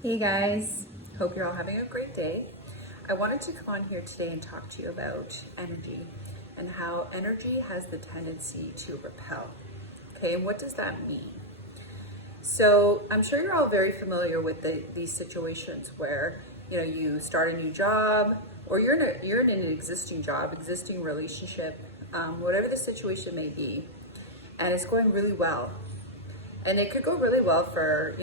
Hey guys, hope you're all having a great day. I wanted to come on here today and talk to you about energy and how energy has the tendency to repel. Okay, and what does that mean? So I'm sure you're all very familiar with these situations where you start a new job, or you're in an existing job, existing relationship, whatever the situation may be, and it's going really well. And it could go really well for,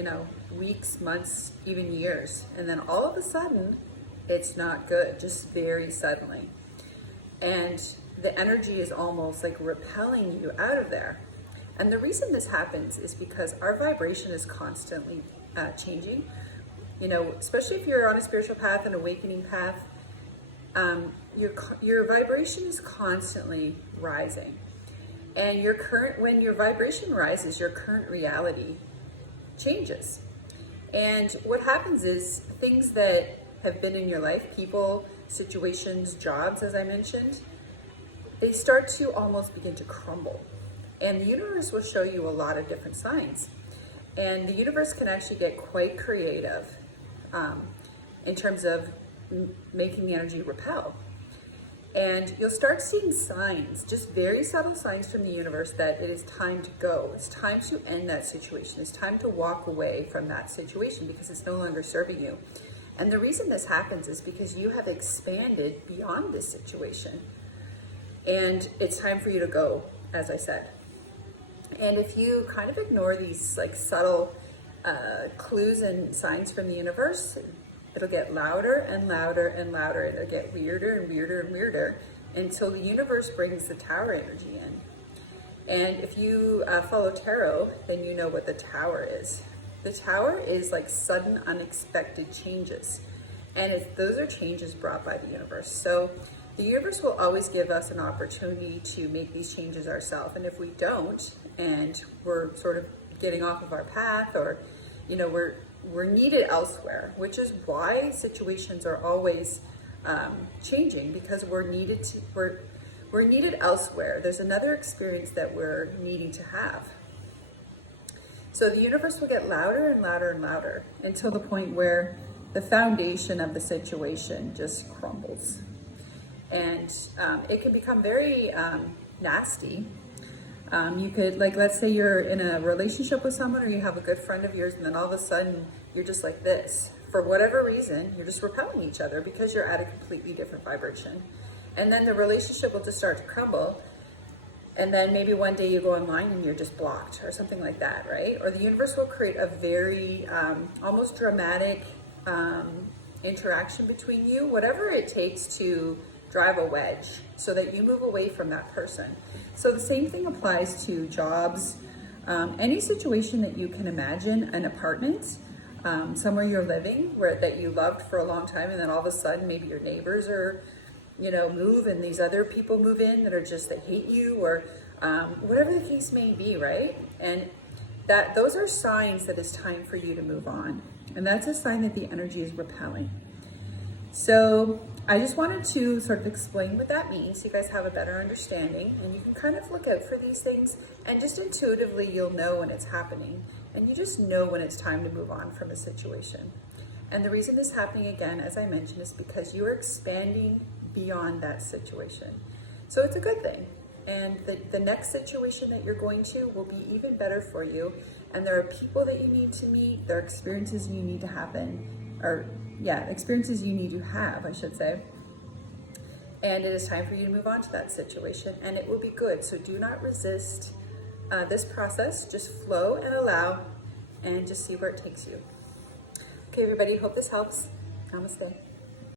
weeks, months, even years. And then all of a sudden, it's not good, just very suddenly. And the energy is almost like repelling you out of there. And the reason this happens is because our vibration is constantly changing. Especially if you're on a spiritual path, an awakening path, your vibration is constantly rising. And when your vibration rises, your current reality changes. And what happens is things that have been in your life, people, situations, jobs, as I mentioned, they start to almost begin to crumble. And the universe will show you a lot of different signs. And the universe can actually get quite creative in terms of making the energy repel. And you'll start seeing signs, just very subtle signs from the universe that it is time to go. It's time to end that situation. It's time to walk away from that situation because it's no longer serving you. And the reason this happens is because you have expanded beyond this situation. And it's time for you to go, as I said. And if you kind of ignore these subtle clues and signs from the universe, it'll get louder and louder and louder. It'll get weirder and weirder and weirder until the universe brings the Tower energy in. And if you follow tarot, then you know what the Tower is. The Tower is like sudden, unexpected changes. And those are changes brought by the universe. So the universe will always give us an opportunity to make these changes ourselves. And if we don't, and we're sort of getting off of our path, or we're needed elsewhere, which is why situations are always changing, because we're needed elsewhere. There's another experience that we're needing to have. So the universe will get louder and louder and louder until the point where the foundation of the situation just crumbles. And it can become very nasty. You could, let's say you're in a relationship with someone, or you have a good friend of yours, and then all of a sudden you're just like this. For whatever reason, you're just repelling each other because you're at a completely different vibration. And then the relationship will just start to crumble. And then maybe one day you go online and you're just blocked or something like that, right? Or the universe will create a very almost dramatic interaction between you, whatever it takes to drive a wedge so that you move away from that person. So the same thing applies to jobs, any situation that you can imagine, an apartment, somewhere you're living that you loved for a long time, and then all of a sudden maybe your neighbors are, move, and these other people move in that are just, they hate you, or whatever the case may be, right? And those are signs that it's time for you to move on. And that's a sign that the energy is repelling. So I just wanted to sort of explain what that means so you guys have a better understanding, and you can kind of look out for these things, and just intuitively you'll know when it's happening, and you just know when it's time to move on from a situation. And the reason this is happening, again, as I mentioned, is because you are expanding beyond that situation. So it's a good thing. And the next situation that you're going to will be even better for you. And there are people that you need to meet, there are experiences you need to happen, experiences you need to have, I should say. And it is time for you to move on to that situation, and it will be good. So do not resist this process. Just flow and allow, and just see where it takes you. Okay, everybody, hope this helps. Namaste.